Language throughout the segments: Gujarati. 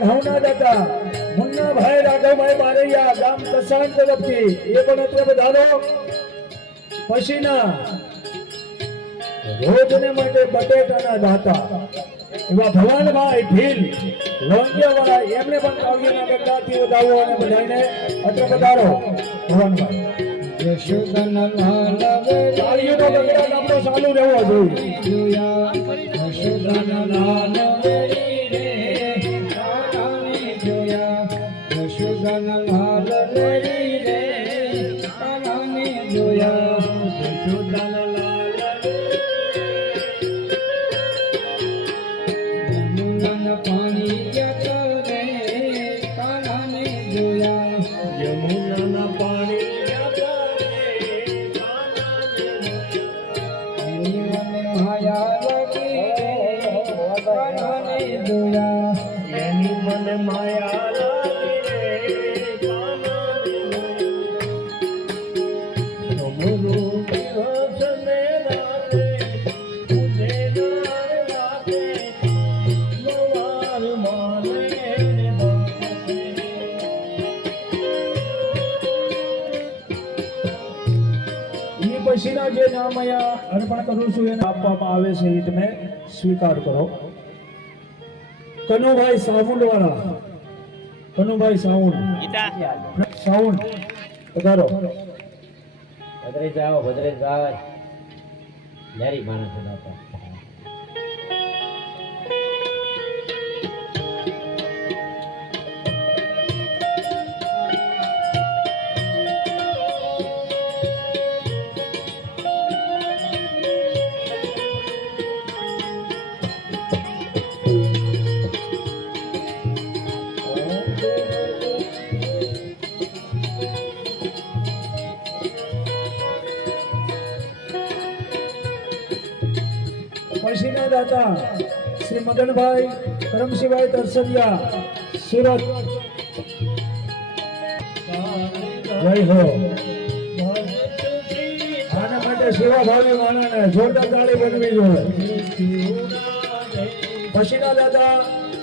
ઘઉંના દાતા મુન્નાભાઈ રાઘવભાઈ બારૈયા ગામ કસાણ તરફથી એ પણ અત્રે વધારો પછીના રોજને માટે બટેટાના દાતા એવા ભવાનભાઈ ભીલ લોંગિયાવાળા એમને પણ કાવ્યના ગંગાથી વધાવો અને બધાને અત્રે વધારો ભવાનભાઈ યશોદાના તાળીઓનો ગગડાટ આપણો ચાલુ રહેવો જોઈએ યશોદાના લાલ વેરી રે કાનાને જોયા યશોદાના લાલ વેરી રે કાનાને જોયા યશોદાના લાલ યમુનાના પાણી જતા રે કાનાને જોયા યમુનાના પાણી પછીના જે નામ અહીંયા અર્પણ કરું છું એને આપવામાં આવે છે એ તમે સ્વીકાર કરો કનુભાઈ સાઉન્ડ વાળા કનુભાઈ સાઉન્ડ પધારો ભદ્રેશ જાઓ મેરી માણસ હતા પછીના દાતા શ્રી મદનભાઈ કરમશીભાઈ તરસરિયા સુરત જય હો આના માટે સેવાભાવી માણસને જોરદાર તાળી બનવી જોઈએ પછીના દાતા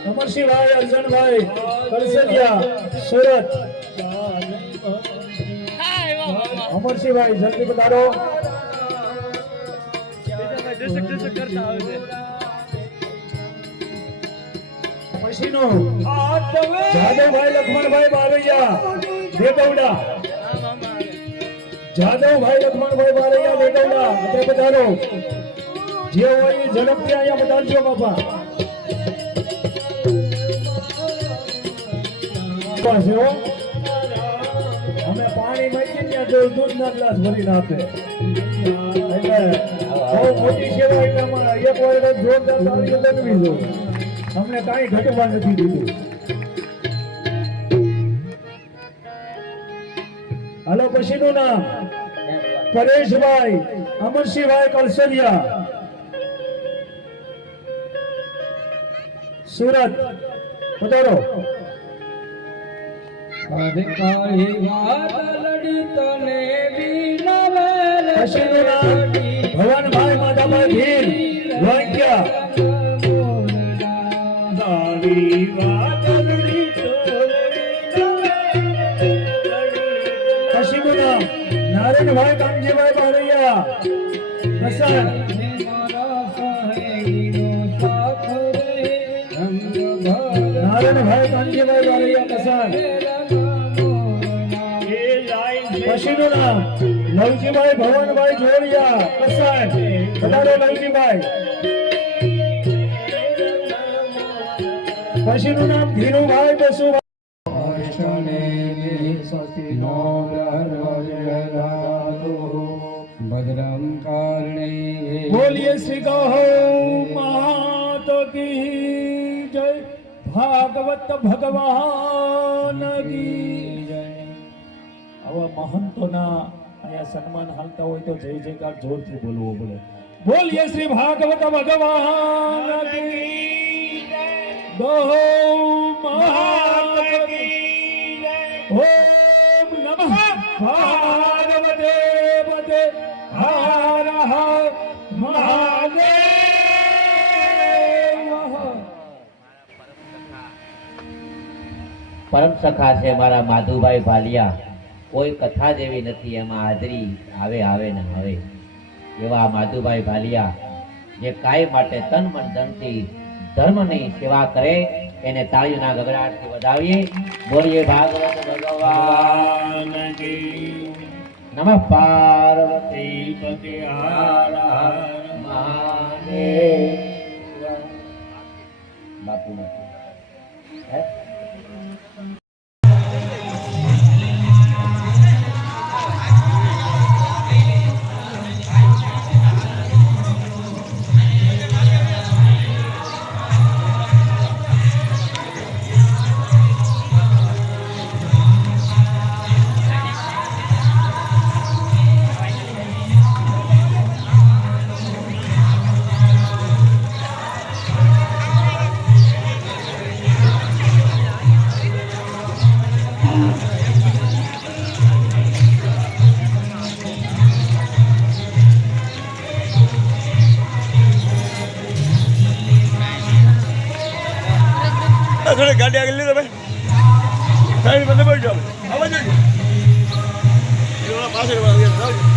અમરસિંહભાઈ અર્જનભાઈ તરસરિયા સુરત અમરસિંહભાઈ જલ્દી પધારો પછીનો જાદવભાઈ લક્ષ્મણભાઈ બારૈયા દેગૌડા જાદવભાઈ લક્ષ્મણભાઈ બારૈયા દેગૌડા આપણે પધારો જે હોય એ ઝડપથી અહીંયા પધારજો બાપા બસ એવો અમે પાણી મૂકીને ત્યાં જો દૂધના ગ્લાસ ભરીને આપે એટલે બહુ મોટી સેવા એટલામાં એક વાર જોરદાર તાળીઓ લગાવી દો અમને કાંઈ ઘટવા નથી દીધું હાલો પછીનું નામ પરેશભાઈ અમરસિંહભાઈ કલસરિયા સુરત પધારો અધિકારી વાત લડી તને પછીનું નામ ભવાનભાઈ માધાભાઈ ભીલ વાંક્યા પછીનું નામ નારાયણભાઈ કામજીભાઈ બારૈયા કસાણ નારાયણભાઈ કામજીભાઈ બારૈયા કસાણ પછીનું નામ લવજીભાઈ ભવનભાઈ જોડિયા કસાણ પધારો લવજીભાઈ પછીનું નામ ધીરુભાઈ બસુભાઈ ભદ્રમ કારણે બોલીએ શ્રી ગૌ માત કી જય ભાગવત ભગવાન કી જય આવા મહંતોના અહીંયા સન્માન હાલતા હોય તો જય જયકાર જોરથી બોલવો પડે બોલીએ શ્રી ભાગવત ભગવાન કી જય ગૌ માત કી જય ઓમ નમઃ પાર્વતે પતે હર હર મહાદેવ પરમ સખા છે મારા માધુભાઈ ભાલિયા. કોઈ કથા જેવી નથી, એમાં હાજરી આવે આવે ને આવે એવા માધુભાઈ ભાલિયા જે કાય માટે તન મન ધનથી ધર્મની સેવા કરે એને તાળીઓના ગગડાટથી વધાવીએ. બોલીએ ભાગવત ભગવાન કી. નમઃ પાર્વતી પતે હર હર મહાદેવ. બાપુ નથી હે? થોડી ગાડી આગળ લીધો ભાઈ સાઈડ બંધ પડી જાવ આવા જજો પાછળ